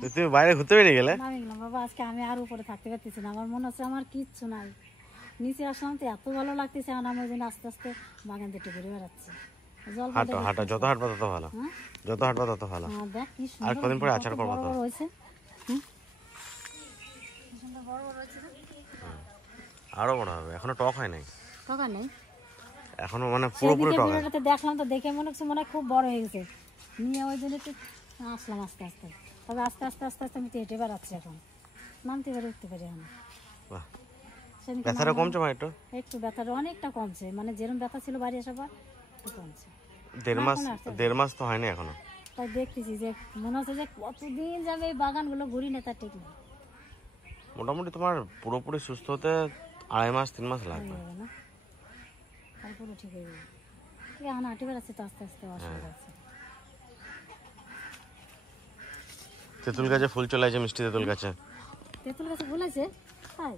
তুমি বাইরে ঘুরতে বেরিয়ে গেলে? নামে গেলাম বাবা, আজকে আমি আর উপরে থাকতে পারতেছি না, আমার মনে হচ্ছে আমার কিচ্ছু নাই, নিচে আসলাম তো এত ভালো লাগতেছে, আর আমি ওই জন্য আস্তে আস্তে বাগান থেকে ঘুরে বেড়াচ্ছি। হাঁটো হাঁটো, যত হাঁটবা তত ভালো, যত হাঁটবা তত ভালো। দেখ কি আর সুন্দর কদিন পরে আচার করবো তো। হয়েছে, আরো বড় হবে, এখনো টক হয় নাই, টক আর নেই এখনো মানে পুরোপুরি টক হয়। দেখলাম তো, দেখে মনে হচ্ছে মনে হয় খুব বড় হয়ে গেছে, নিয়ে ওই জন্য একটু আসলাম আস্তে আস্তে। তবে আস্তে আস্তে আস্তে আস্তে আমি তো হেঁটে বেড়াচ্ছি এখন, নামতে পারি উঠতে পারি এখন। ব্যথাটা কমছে মা? একটু ব্যথাটা অনেকটা কমছে, মানে যেরকম ব্যথা ছিল বাড়ি আসার পর একটু কমছে। 1.5 মাস তো হয়নি এখনো। তাই দেখতেছি যে মনে হচ্ছে যে কতদিন যাবে এই বাগানগুলো ঘুরি না, তার ঠিক নেই। মোটামুটি তোমার পুরোপুরি সুস্থ হতে 2.5 মাস 3 মাস লাগবে না, তারপরে ঠিক হয়ে যাবে। এখন হাঁটে বেড়াচ্ছে তো আস্তে আস্তে, অসুবিধা আছে। তেঁতুল গাছে ফুল চলে আছে, মিষ্টি তেঁতুল গাছে। তেঁতুল গাছে ফুল আছে তাই?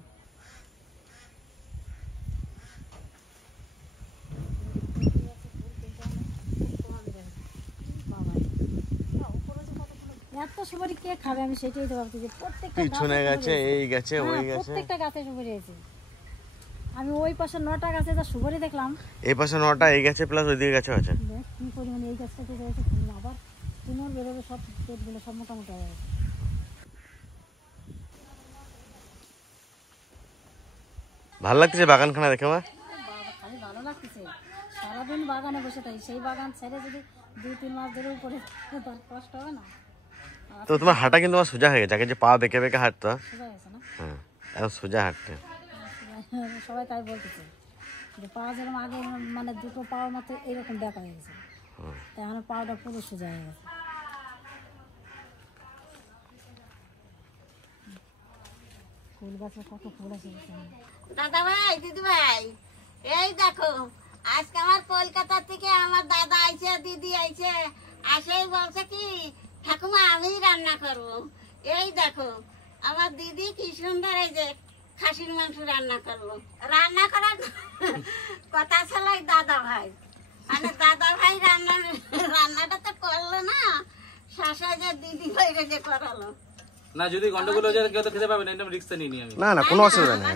এত সুপারি কে খাবে, আমি সেটাই তো ভাবছি যে প্রত্যেকটা পিছনে গাছে, এই গাছে, ওই গাছে, প্রত্যেকটা গাছে সুপারি আছে। আমি ওই পাশে 9টা গাছে যা সুপারি দেখলাম, এই পাশে 9টা, এই গাছে প্লাস ওই দিকে গাছে আছে। দেখ কি পরিমাণে এই গাছটাতে রয়েছে, আবার তুমর বেরোবে, সব পেটগুলো সব মোটামুটি হয়ে গেছে। ভালো লাগছে বাগানখানা দেখে মা? খালি ভালো লাগতেছে, সারাদিন বাগানে বসে থাকি, সেই বাগান ছেড়ে যদি 2-3 মাস ধরে উপরে তার কষ্ট হবে না? তো তোমার হাঁটা কিন্তু আমার সোজা হয়ে গেছে, আগে যে পা বেঁকে বেঁকে হাঁটতো, সোজা গেছে না? হ্যাঁ এখন সোজা হাঁটতে। সবাই তাই বলতেছে যে পা যেরকম আগে মানে দুটো পাওয়ার মতো এরকম ব্যাপার হয়ে গেছে, তাই আমার পাওয়াটা পুরো সোজা হয়ে গেছে। ফুল গাছে কত ফুল আছে দাদা ভাই, দিদি ভাই, এই দেখো আজকে আমার কলকাতা থেকে আমার দাদা আইছে, দিদি আইছে, আসেই বলছে কি ঠাকুমা আমি রান্না করবো। এই দেখো আমার দিদি কি সুন্দর এই যে খাসির মাংস রান্না করলো, রান্না করার কথা ছিল দাদা ভাই, মানে দাদা ভাই রান্নাটা তো করলো না, শাসা যে দিদি ভাই যে করালো না। যদি গন্ডগোল হয়ে যায় কেউ তো খেতে পাবে না, একদম রিস্ক নিয়ে নিই আমি। না না, কোনো অসুবিধা নেই,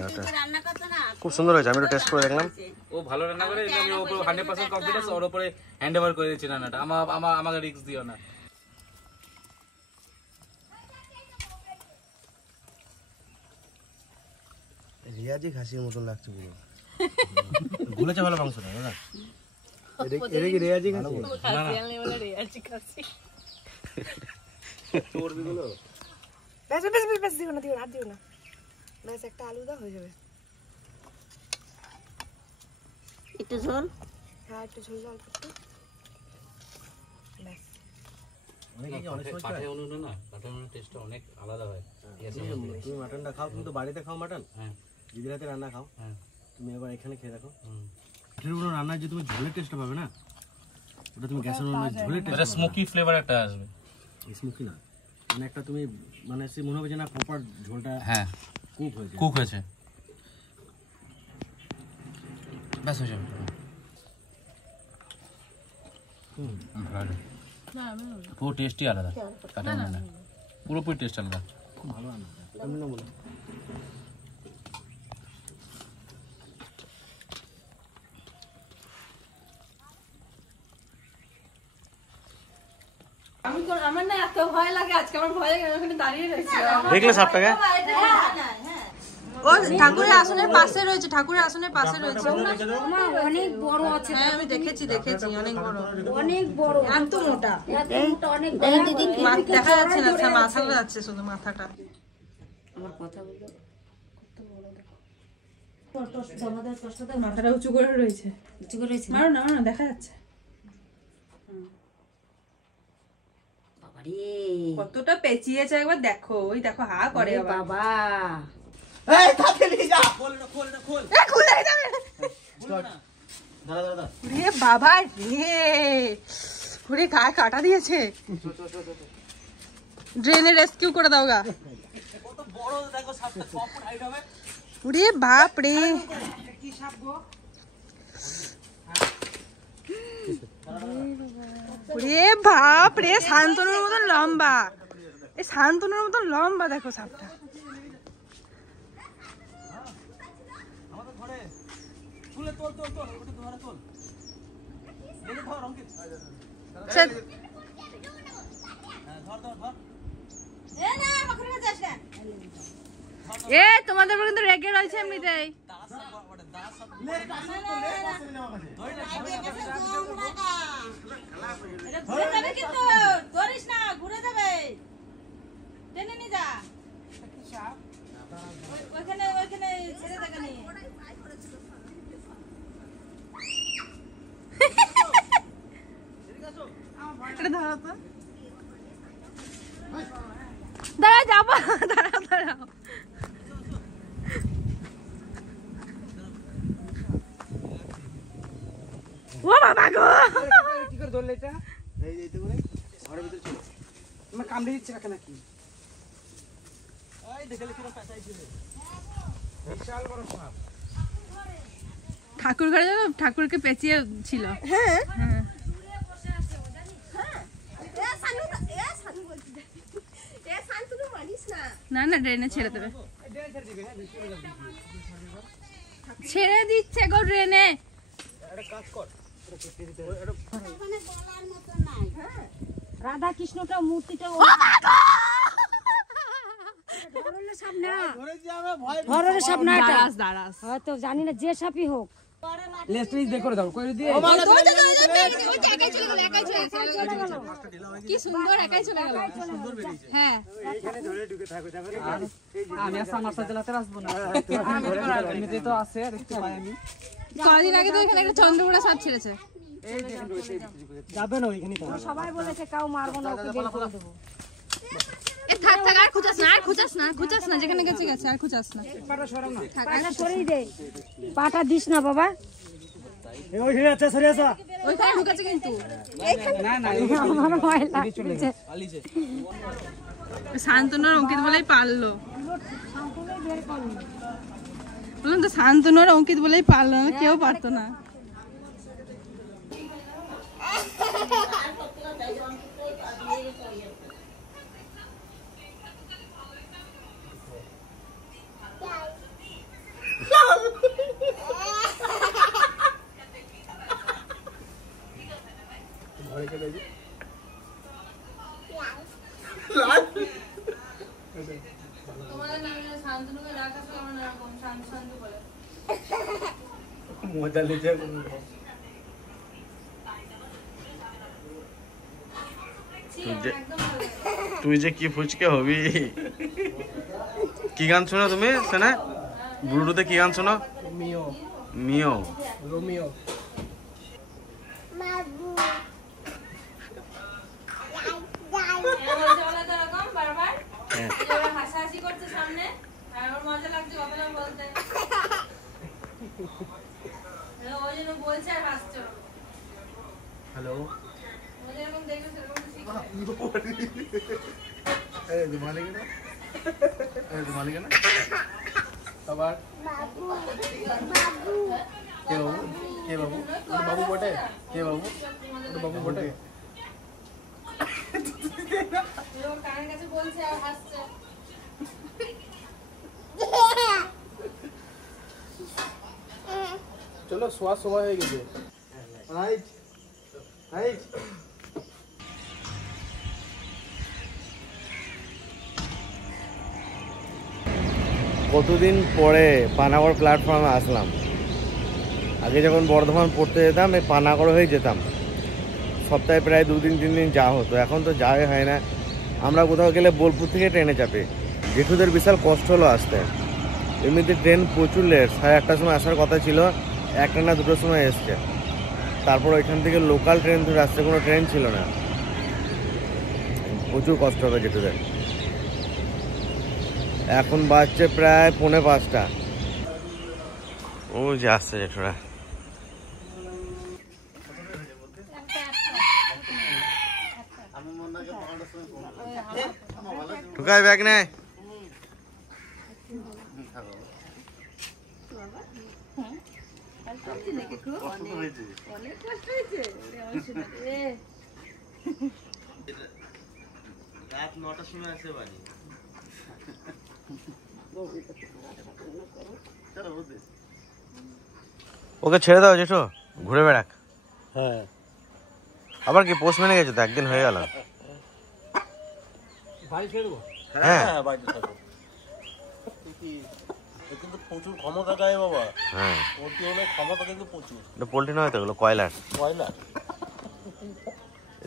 খুব সুন্দর হয়েছে, আমি একটু টেস্ট করে দেখলাম। ও ভালো রান্না করে, আমি ওর উপর 100% কনফিডেন্স, ওর উপরে হ্যান্ড ওভার করে দিয়েছি রান্নাটা। আমাকে রিস্ক দিও না। রিয়াজি খাসির মতন লাগছে পুরো, গুলেছে ভালো মাংস না দাদা? এটা কি রিয়াজি খাসি? রিয়াজি খাসি চর্বিগুলো বেশ বেশ বেশ বেশ দিও না, দিও না, আর দিও না, বেশ একটা আলু দাও হয়ে যাবে। একটু ঝোল, হ্যাঁ একটু ঝোল অল্প একটু, ব্যাস। অনেক আলাদা হয়। তুমি মাটনটা খাও, তুমি তো বাড়িতে খাও মাটন, দিদির হাতে রান্না খাও, তুমি এবার এখানে খেয়ে দেখো। রান্নার যে তুমি ঝোলের টেস্টটা পাবে না, ওটা তুমি গ্যাসের ঝোলের টেস্ট, স্মোকি ফ্লেভার একটা আসবে। স্মোকি না, মানে একটা তুমি মানে সে মনে হবে যে না প্রপার ঝোলটা কুক হয়েছে। ব্যাস হয়ে যাবে। পুরো টেস্টই আলাদা, পুরোপুরি টেস্ট আলাদা, খুব ভালো রান্না। আমি না বলো আমার না এত ভয় লাগে, আজকে আমার ভয় লাগে, ওখানে দাঁড়িয়ে রয়েছে। দেখলে সাপটাকে? ও ঠাকুরের আসনের পাশে রয়েছে, ঠাকুরের আসনের পাশে রয়েছে। অনেক বড় আছে, হ্যাঁ আমি দেখেছি অনেক বড়, অনেক বড়, এত মোটা, অনেক দেখা যাচ্ছে না, মাথাটা যাচ্ছে শুধু মাথাটা। আমার কথা বললো মাথাটা উঁচু করে রয়েছে, মারো না মারো না, দেখা যাচ্ছে কতটা পেঁচিয়েছে, একবার দেখো, ওই দেখো হা করে বাবা। বাবা রে গায়ে কাটা দিয়েছে, ড্রেনে রেস্কিউ করে দাও গা। ওরে বাপ রে, ওরে বাপ রে, শান্তনুর মতন লম্বা। এই শান্তনুর মতো লম্বা দেখো সাপটা। আমাদের ঘরে তুলে তোল তোল তোল ওটা ধরে তোল দেখে ধর অঙ্কিত চল ধর ধর ধর এ তোমাদের উপর কিন্তু রেগে রয়েছে এমনিতেই। দাঁড়া যাবো, দাঁড়াও দাঁড়াও। ও বাবা গো, কি করে ধরলে এটা? এই এইতে করে ঘরের ভিতরে চলে আমার কামড়ে দিচ্ছে কাকে নাকি? এই দেখলে কিরকম পেঁচাইছিল বিশাল বড় সাপ। ঠাকুর ঘরে যাবো, ঠাকুরকে পেঁচিয়ে ছিল। হ্যাঁ হ্যাঁ না না ড্রেনে ছেড়ে দেবে, ছেড়ে দিচ্ছে গো ড্রেনে। একটা কাজ কর ওখানে বলার মতো নাই। রাধা কৃষ্ণটা মূর্তিটা ধরনের সাপ না, ধরে যে আমরা ভয় ধরনের সাপ না, এটা দাঁড়াস দাঁড়াস। হয়তো জানি না যে সাপই হোক। লেজটা দিয়ে করে দাও, করে দিয়ে কি সুন্দর একাই চলে গেল। হ্যাঁ আমি আর আমার সাথে চালাতে আসবো না। এমনিতে তো আছে, দেখতে পাই আমি। কদিন আগে তো এখানে একটা চন্দ্রমুড়া সাপ ছেড়েছে। যাবে না ওইখানে তো। সবাই বলেছে কাউ মারবো না, ওকে বের করে দেবো। এ থাক থাক, আর খুঁচাস না, আর খুঁচাস না, খুঁচাস না, যেখানে গেছে গেছে, আর খুঁচাস না। পাটা সরাও না। পাটা সরিয়ে দে, পাটা দিস না বাবা। ওইখানে আছে, সরে আসা। ওইখানে ঢুকেছে কিন্তু। না না, আমার ভয় লাগছে। পালিয়েছে শান্তনু আর অঙ্কিত বলেই পারলো। বললাম তো শান্তনু আর অঙ্কিত বলেই পারলো, না কেউ পারতো না। ঘরে চলে যাই মজা লেগে তুই যে কি ফুচকে হবি। কি গান শোনো তুমি সেনা? ব্লুটুথে কি গান শোনো? মিও মিও রোমিও হ্যালো আবার কে বাবু কে বাবু ওটা বাবু বটে কে বাবু ওটা বাবু বটে চলো শোয়ার সময় হয়ে গেছে রাইট রাইট কতদিন পরে পানাগড় প্ল্যাটফর্মে আসলাম। আগে যখন বর্ধমান পড়তে যেতাম এই পানাগড় হয়ে যেতাম, সপ্তাহে প্রায় 2-3 দিন যাওয়া হতো। এখন তো যাওয়াই হয় না। আমরা কোথাও গেলে বোলপুর থেকে ট্রেনে চাপি। জেঠুদের বিশাল কষ্ট হলো আসতে। এমনিতে ট্রেন প্রচুর লেট, 8:30টার সময় আসার কথা ছিল, 1টা না 2টোর সময় এসছে। তারপর ওইখান থেকে লোকাল ট্রেন ধরে আসতে, কোনো ট্রেন ছিল না। প্রচুর কষ্ট হবে জেঠুদের। এখন বাজছে প্রায় 4:45। ও যে আসছে জেঠুরা। ঢুকায় ব্যাগ নেয়। রাত 9টার সময় আসে বাড়ি। ওকে ছেড়ে দাও জেঠু, ঘুরে বেড়াক। হ্যাঁ আবার কি পোস্টম্যানে গেছে তো, একদিন হয়ে গেল। বাড়ি ছেড়ে দেবো। হ্যাঁ বাড়িতে থাকো। কিন্তু প্রচুর ক্ষমতা দেয় বাবা। হ্যাঁ পোল্ট্রি হলে ক্ষমতা কিন্তু প্রচুর। এটা পোল্ট্রি নয় তো, এগুলো কয়লার। কয়লার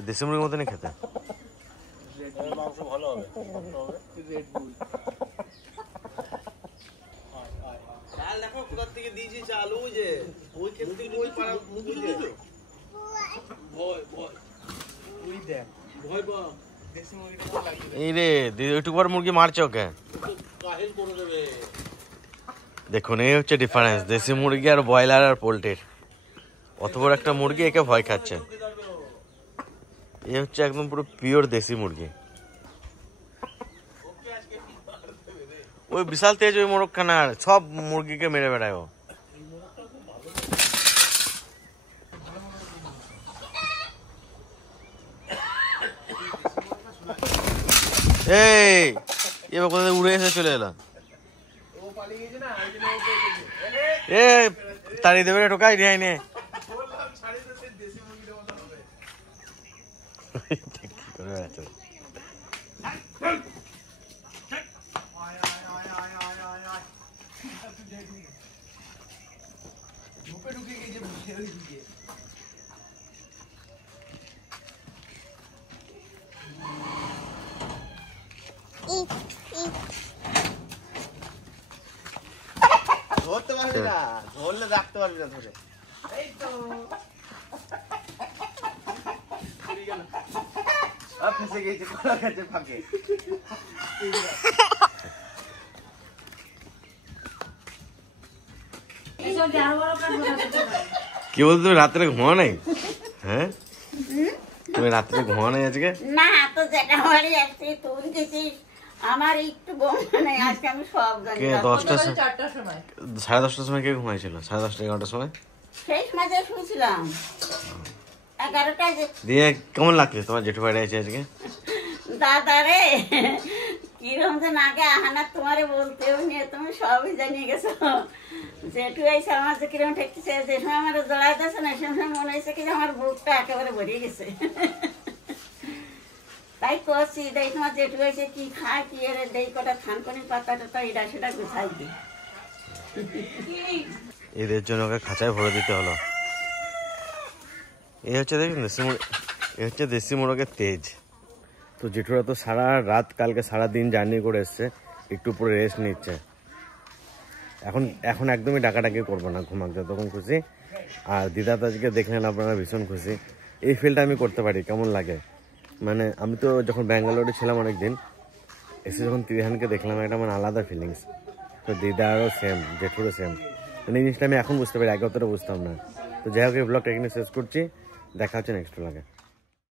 দেশি মুরগির মতনই খেতে। মাংস ভালো হবে। চাল দেখো কোথা থেকে দিয়েছি চাল, ওই যে ওই ক্ষেত থেকে ওই পাড়া মুখে দিয়েছো। ভয় ভয় ওই দেখ ভয় বা দেশি মুরগিটা লাগিয়ে এই রে দিদি ওইটুকু বড় মুরগি মারছে ওকে। কাহিল করে দেবে। দেখুন এই হচ্ছে ডিফারেন্স দেশি মুরগি আর ব্রয়লার আর পোল্ট্রির। অত বড় একটা মুরগি একে ভয় খাচ্ছে। এই হচ্ছে একদম পুরো পিওর দেশি মুরগি। ওই বিশাল তেজ ওই মোরগখানার, সব মুরগিকে মেরে বেড়ায় ও। এই এবার কোথায় উড়ে এসে চলে এলো। এ তাড়িয়ে দেবে রে টোকাই রিহাই নে। ধরতে পারবি না, ধরলে রাখতে পারবি না ধরে। ফেসে গেছে কলা গাছে ফাঁকে। কি বলতো তুমি রাত্রে ঘুমা নাই? হ্যাঁ তুমি রাত্রে ঘুমা নাই আজকে? না তো যেটা বাড়ি আসছি তুই গেছিস, আমার একটু ঘুম নেই আজকে, আমি সব জানি। কে 10টার সময়, 4টার সময় 10:30টার সময় কে ঘুমাইছিল? 10:30 11টার সময় সেই সময় যে শুয়েছিলাম 11টায় যে। দিয়ে কেমন লাগছে তোমার জেঠু বাড়ি আছে আজকে? দাদা রে কিরম যে নাকে আহানা তোমারে বলতেও নিয়ে তুমি সবই জানিয়ে গেছো। জেঠু এসে আমার যে কিরম ঠেকতেছে, যে সময় আমার জড়াই দিয়েছে না সে সময় মনে হয়েছে কি যে আমার বুকটা একেবারে ভরিয়ে গেছে। তাই করছি দেই তোমার জেঠু এসে কি খায় কি এর দেই কটা থানকনি পাতাটা তো এটা সেটা গুছাই দিই। এদের জন্য ওকে খাঁচায় ভরে দিতে হলো। এই হচ্ছে দেখুন এই হচ্ছে দেশি মোরগের তেজ। তো জেঠুরা তো সারা রাত কালকে সারা দিন জার্নি করে এসছে, একটু পুরো রেস্ট নিচ্ছে। এখন একদমই ডাকাডাকি করবো না, ঘুমাক যতক্ষণ খুশি। আর দিদা তো আজকে দেখলেন আপনারা ভীষণ খুশি। এই ফিলটা আমি করতে পারি, কেমন লাগে মানে আমি তো যখন ব্যাঙ্গালোরে ছিলাম অনেকদিন, এসে যখন ত্রিহানকে দেখলাম একটা মানে আলাদা ফিলিংস। তো দিদারও সেম, জেঠুরও সেম। মানে এই জিনিসটা আমি এখন বুঝতে পারি, আগে অতটা বুঝতাম না। তো যাই হোক এই ব্লগটা এখানে শেষ করছি, দেখা হচ্ছে নেক্সট ব্লগে।